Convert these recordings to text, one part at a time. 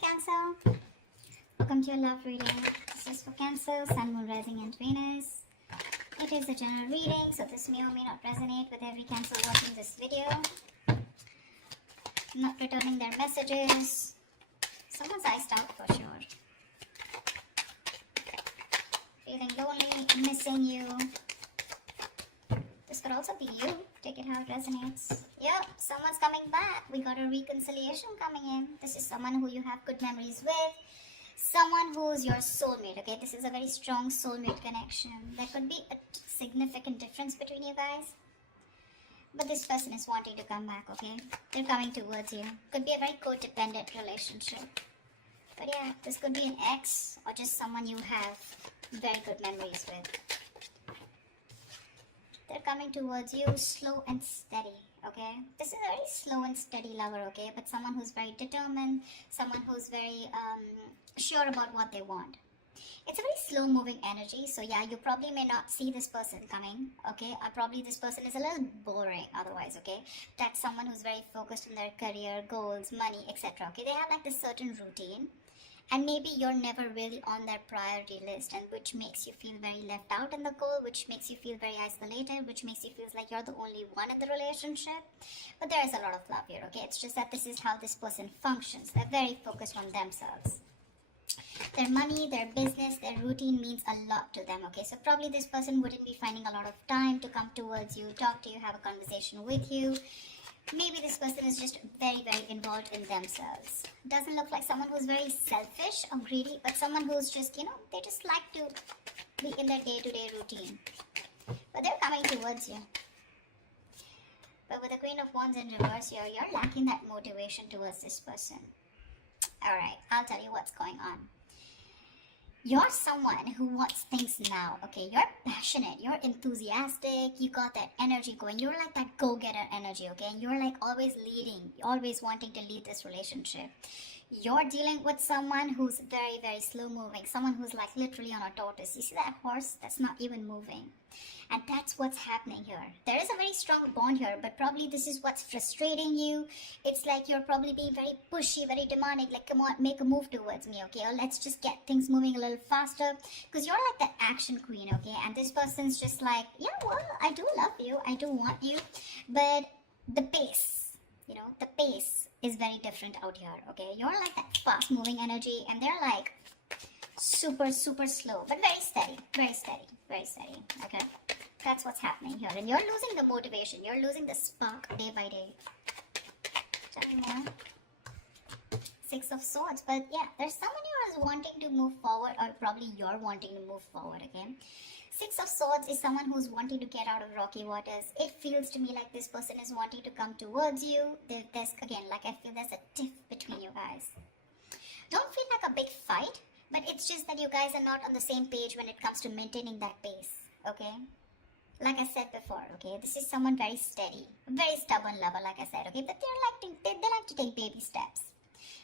Cancer. Welcome to your love reading. This is for Cancer, Sun, Moon, Rising and Venus. It is a general reading, so this may or may not resonate with every Cancer watching this video. Not returning their messages. Someone's iced out for sure. Feeling lonely, missing you. This could also be you. Take it how it resonates. Yep, someone's coming back. We got a reconciliation coming in. This is someone who you have good memories with. Someone who's your soulmate, okay? This is a very strong soulmate connection. There could be a significant difference between you guys. But this person is wanting to come back, okay? They're coming towards you. Could be a very codependent relationship. But yeah, this could be an ex or just someone you have very good memories with. They're coming towards you slow and steady, okay? This is a very slow and steady lover, okay? But someone who's very determined, someone who's very sure about what they want. It's a very slow moving energy, so yeah, you probably may not see this person coming, okay? Or probably this person is a little boring otherwise, okay? That's someone who's very focused on their career, goals, money, etc., okay? They have like this certain routine. And maybe you're never really on their priority list, and which makes you feel very left out in the goal, which makes you feel very isolated, which makes you feel like you're the only one in the relationship. But there is a lot of love here, okay? It's just that this is how this person functions. They're very focused on themselves. Their money, their business, their routine means a lot to them, okay? So probably this person wouldn't be finding a lot of time to come towards you, talk to you, have a conversation with you. Maybe this person is just very, very involved in themselves. Doesn't look like someone who's very selfish or greedy, but someone who's just, they just like to be in their day-to-day routine. But they're coming towards you. But with the Queen of Wands in reverse here, you're lacking that motivation towards this person. Alright, I'll tell you what's going on. You're someone who wants things now, okay? You're passionate, you're enthusiastic, you got that energy going. You're like that go-getter energy, okay? And you're like always leading, always wanting to lead this relationship. You're dealing with someone who's very, very slow moving, someone who's like literally on a tortoise. You see that horse that's not even moving? And that's what's happening here. There is a very strong bond here, but probably this is what's frustrating you. It's like you're probably being very pushy, very demanding, like, come on, make a move towards me, okay? Or let's just get things moving a little faster. Because you're like the action queen, okay? And this person's just like, yeah, well, I do love you, I do want you. But the pace, the pace is very different out here, okay? You're like that fast moving energy, and they're like super, super slow, but very steady, very steady, very steady, okay? That's what's happening here. And you're losing the motivation. You're losing the spark day by day. Tell me more. Six of Swords. But yeah, there's someone who is wanting to move forward, or probably you're wanting to move forward, okay? Six of Swords is someone who's wanting to get out of rocky waters. It feels to me like this person is wanting to come towards you. There's, again, like I feel there's a tiff between you guys. Don't feel like a big fight, but it's just that you guys are not on the same page when it comes to maintaining that pace, okay? Like I said before, okay, this is someone very steady, very stubborn lover, like I said, okay, but they like to take baby steps.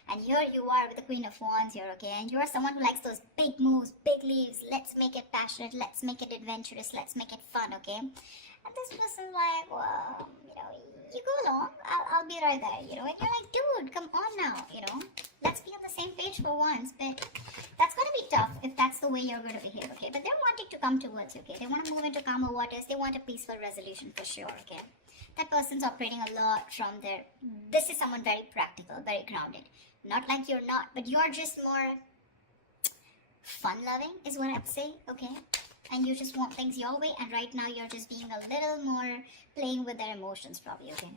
And here you are with the Queen of Wands here, okay, and you're someone who likes those big moves, big leaves. Let's make it passionate, let's make it adventurous, let's make it fun, okay? And this person's like, well, you go along, I'll be right there, and you're like, dude, come on now, let's be on the same page for once. But that's going to be tough if that's the way you're going to behave, okay? But they're wanting to come towards you, okay? They want to move into calmer waters. They want a peaceful resolution for sure, okay? That person's operating a lot from their... This is someone very practical, very grounded. Not like you're not, but you're just more fun-loving is what I'd say, okay? And you just want things your way, and right now you're just being a little more playing with their emotions probably, okay?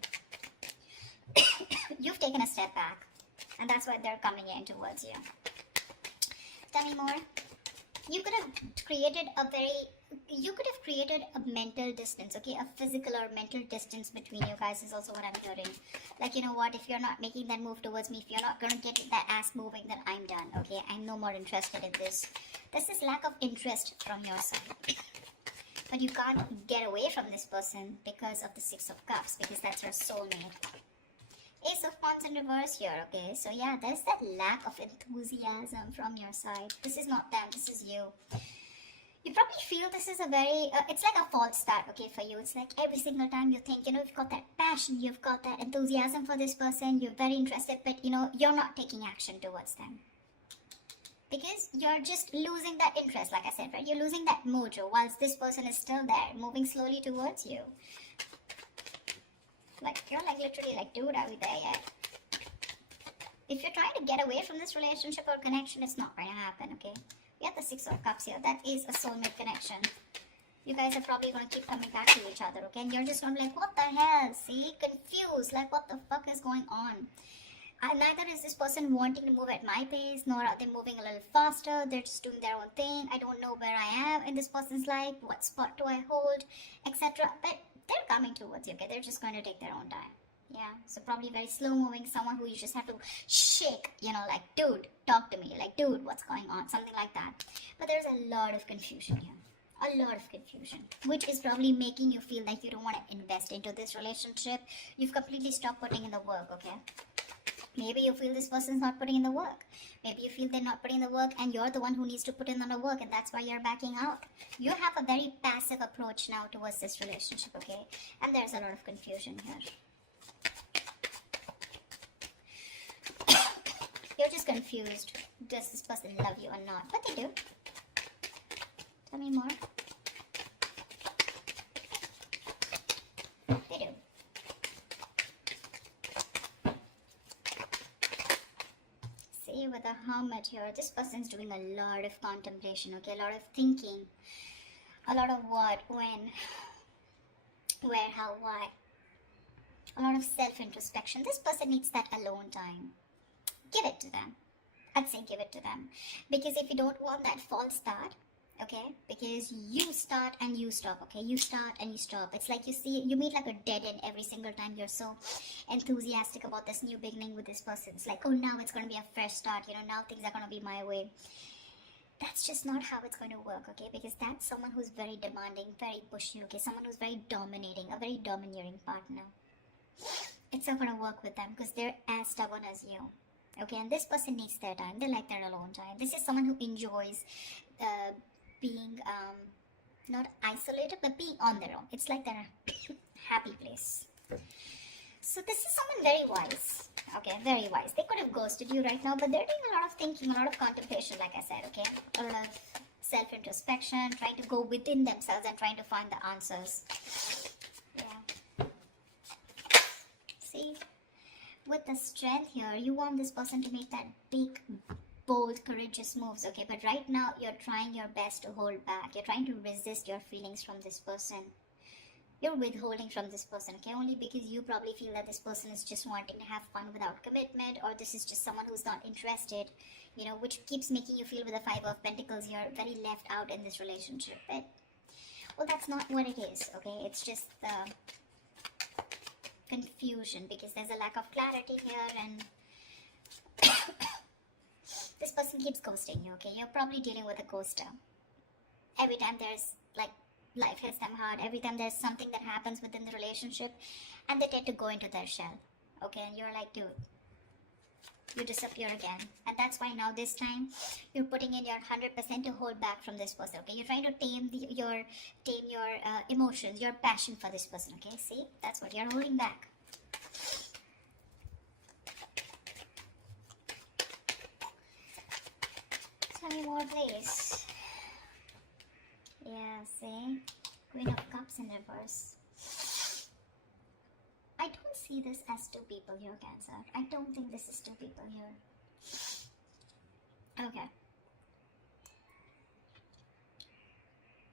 You've taken a step back, and that's why they're coming in towards you. Tell me more. You could have created a mental distance, okay? A physical or mental distance between you guys is also what I'm hearing. Like, you know what, if you're not making that move towards me, if you're not going to get that ass moving, then I'm done, okay? I'm no more interested in this. There's this lack of interest from your side. But you can't get away from this person because of the Six of Cups, because that's your soulmate. Ace of Wands in reverse here, okay? So yeah, there's that lack of enthusiasm from your side. This is not them, this is you. You probably feel this is a very it's like a false start, okay, for you. It's like every single time you think, you've got that passion, you've got that enthusiasm for this person, you're very interested, but you're not taking action towards them because you're just losing that interest, like I said, right? You're losing that mojo whilst this person is still there, moving slowly towards you. Like, you're like literally like, dude, are we there yet? If you're trying to get away from this relationship or connection, it's not going to happen, okay? We have the Six of Cups here. That is a soulmate connection. You guys are probably going to keep coming back to each other, okay? And you're just going to be like, what the hell? See? Confused. Like, what the fuck is going on? Neither is this person wanting to move at my pace, nor are they moving a little faster. They're just doing their own thing. I don't know where I am in this person's life. What spot do I hold? Etc. But they're coming towards you, okay? They're just going to take their own time. Yeah, so probably very slow moving, someone who you just have to shake, like, dude, talk to me, like, dude, what's going on, something like that. But there's a lot of confusion here, a lot of confusion, which is probably making you feel like you don't want to invest into this relationship. You've completely stopped putting in the work, okay? Maybe you feel this person's not putting in the work. Maybe you feel they're not putting in the work and you're the one who needs to put in the work, and that's why you're backing out. You have a very passive approach now towards this relationship, okay? And there's a lot of confusion here. You're just confused. Does this person love you or not? But they do. Tell me more. They do. See, with the Hermit here, this person's doing a lot of contemplation, okay? A lot of thinking. A lot of what, when, where, how, why. A lot of self-introspection. This person needs that alone time. Give it to them. I'd say give it to them. Because if you don't want that false start, okay, because you start and you stop, okay, you start and you stop. It's like you meet like a dead end every single time. You're so enthusiastic about this new beginning with this person. It's like, oh, now it's going to be a fresh start, now things are going to be my way. That's just not how it's going to work, okay, because that's someone who's very demanding, very pushy, okay, someone who's very dominating, a very domineering partner. It's not going to work with them because they're as stubborn as you. Okay, and this person needs their time. They like their alone time. This is someone who enjoys being not isolated, but being on their own. It's like their happy place. So this is someone very wise. Okay, very wise. They could have ghosted you right now, but they're doing a lot of thinking, a lot of contemplation, like I said, okay? A lot of self-introspection, trying to go within themselves and trying to find the answers. Yeah. See? With the strength here, you want this person to make that big, bold, courageous moves, okay? But right now, you're trying your best to hold back. You're trying to resist your feelings from this person. You're withholding from this person, okay? Only because you probably feel that this person is just wanting to have fun without commitment, or this is just someone who's not interested, which keeps making you feel with the Five of Pentacles, you're very left out in this relationship. But, well, that's not what it is, okay? It's just the confusion because there's a lack of clarity here, and this person keeps ghosting you, okay? You're probably dealing with a ghoster. Every time there's like life hits them hard, every time there's something that happens within the relationship, and they tend to go into their shell, okay? And you're like, dude, you disappear again. And that's why now this time you're putting in your 100% to hold back from this person, okay? You're trying to tame your emotions, your passion for this person, okay? See, that's what you're holding back. Tell me more, please. Yeah, see, Queen of Cups in reverse. I don't see this as two people here, Cancer. I don't think this is two people here. Okay.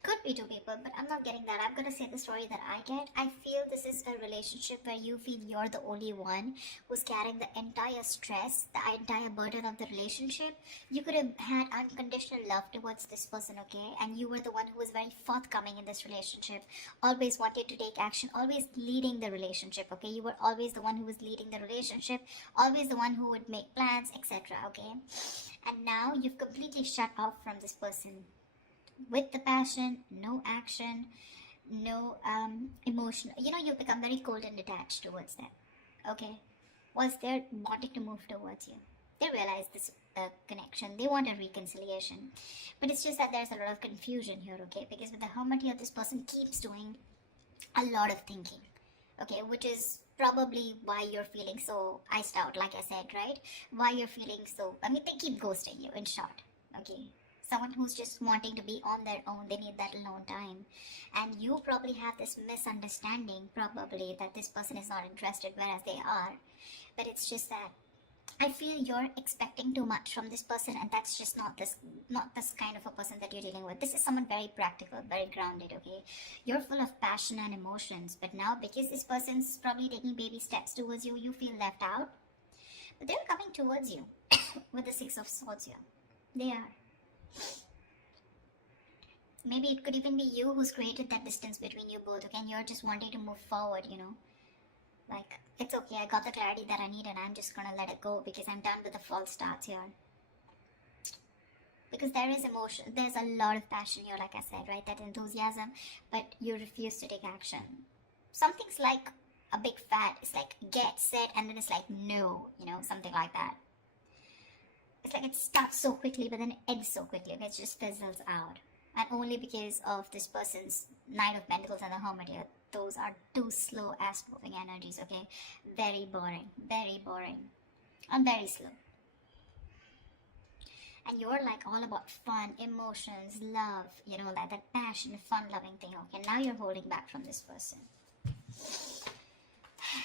Could be two people, but I'm not getting that. I'm going to say the story that I get. I feel this is a relationship where you feel you're the only one who's carrying the entire stress, the entire burden of the relationship. You could have had unconditional love towards this person, okay? And you were the one who was very forthcoming in this relationship, always wanted to take action, always leading the relationship, okay? You were always the one who was leading the relationship, always the one who would make plans, etc., okay? And now you've completely shut off from this person. With the passion, no action, no emotion. You become very cold and detached towards them, okay? Was there wanting to move towards you. They realize this connection. They want a reconciliation. But it's just that there's a lot of confusion here, okay? Because with the hermit here, this person keeps doing a lot of thinking, okay? Which is probably why you're feeling so iced out, like I said, right? Why you're feeling so, I mean, they keep ghosting you, in short, okay? Someone who's just wanting to be on their own, they need that alone time. And you probably have this misunderstanding, probably, that this person is not interested, whereas they are. But it's just that I feel you're expecting too much from this person, and that's just not this kind of a person that you're dealing with. This is someone very practical, very grounded, okay? You're full of passion and emotions, but now because this person's probably taking baby steps towards you, you feel left out. But they're coming towards you with the Six of Swords here. They are. Maybe it could even be you who's created that distance between you both, okay? And you're just wanting to move forward, Like, it's okay, I got the clarity that I need and I'm just gonna let it go because I'm done with the false starts here. Because there is emotion, there's a lot of passion here, like I said, right? That enthusiasm, but you refuse to take action. Something's like a big fat, it's like get, set, and then it's like no, something like that. It's like it starts so quickly, but then it ends so quickly, okay? It just fizzles out. And only because of this person's Knight of Pentacles and the Hermit here, those are two slow ass moving energies, okay? Very boring, and very slow. And you're like all about fun, emotions, love, like that passion, fun loving thing, okay? Now you're holding back from this person.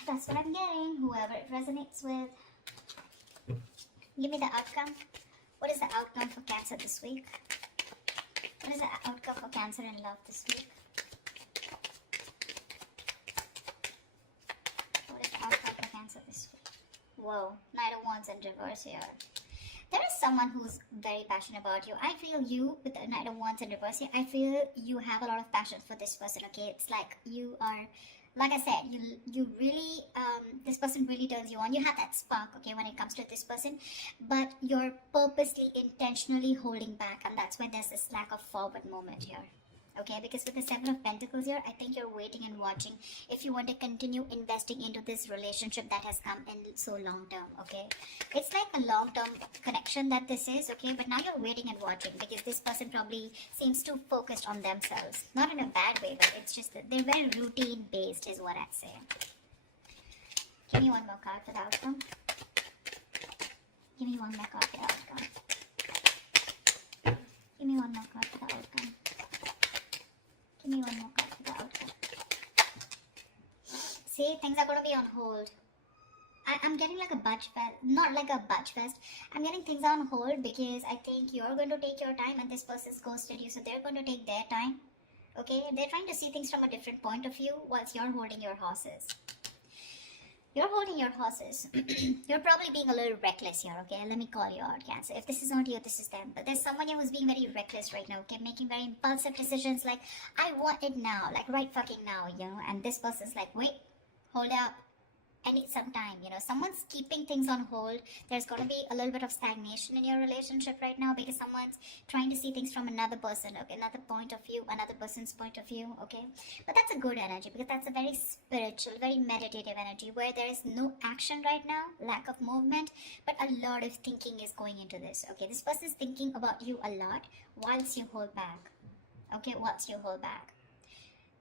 That's what I'm getting, whoever it resonates with. Give me the outcome. What is the outcome for Cancer this week? What is the outcome for Cancer in love this week? What is the outcome for Cancer this week? Whoa, Knight of Wands in reverse here. There is someone who's very passionate about you. I feel you, with the Knight of Wands in reverse here, I feel you have a lot of passion for this person, okay? It's like you are, like I said, you really, this person really turns you on. You have that spark, okay, when it comes to this person, but you're purposely, intentionally holding back, and that's why there's this lack of forward moment here. Okay, because with the Seven of Pentacles here, I think you're waiting and watching if you want to continue investing into this relationship that has come in so long term, okay? It's like a long-term connection that this is, okay? But now you're waiting and watching because this person probably seems too focused on themselves. Not in a bad way, but it's just that they're very routine-based is what I'd say. Give me one more card for the outcome. Give me one more card for the outcome. Give me one more card for the outcome. Give me one more card for the outcome. See, things are going to be on hold. I'm getting like a budge fest, not like a budge fest. I'm getting things on hold because I think you're going to take your time and this person's ghosted you, so they're going to take their time. Okay, they're trying to see things from a different point of view whilst you're holding your horses. You're holding your horses. You're probably being a little reckless here, okay? Let me call you out, Cancer. If this is not you, this is them. But there's someone here who's being very reckless right now, okay? Making very impulsive decisions like, I want it now, like right fucking now, And this person's like, wait, hold up. I need some time, someone's keeping things on hold. There's going to be a little bit of stagnation in your relationship right now because someone's trying to see things from another person, okay, another point of view, another person's point of view, okay? But that's a good energy because that's a very spiritual, very meditative energy where there is no action right now, lack of movement, but a lot of thinking is going into this, okay? This person is thinking about you a lot whilst you hold back, okay, whilst you hold back.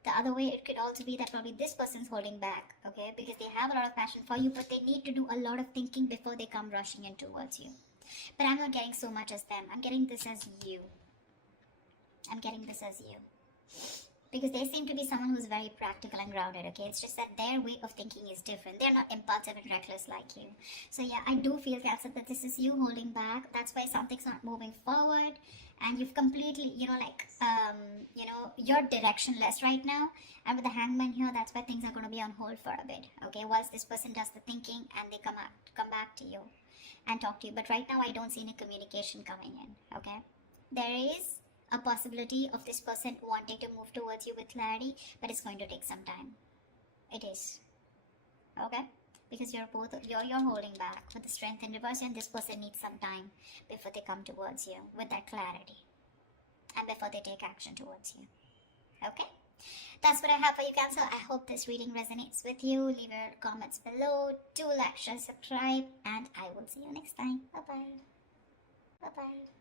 The other way, it could also be that probably this person's holding back, okay, because they have a lot of passion for you, but they need to do a lot of thinking before they come rushing in towards you. But I'm not getting so much as them. I'm getting this as you. I'm getting this as you. Because they seem to be someone who's very practical and grounded, okay? It's just that their way of thinking is different. They're not impulsive and reckless like you. So yeah, I do feel, Cancer, that this is you holding back. That's why something's not moving forward. And you've completely, you're directionless right now. And with the Hangman here, that's why things are going to be on hold for a bit, okay? Whilst this person does the thinking and they come back to you and talk to you. But right now, I don't see any communication coming in, okay? There is a possibility of this person wanting to move towards you with clarity, but it's going to take some time. It is, okay? Because you're holding back with the Strength in reverse, and this person needs some time before they come towards you with that clarity and before they take action towards you. Okay, That's what I have for you, Cancer. I hope this reading resonates with you. Leave your comments below. Do like, share, subscribe, and I will see you next time. Bye bye. Bye bye.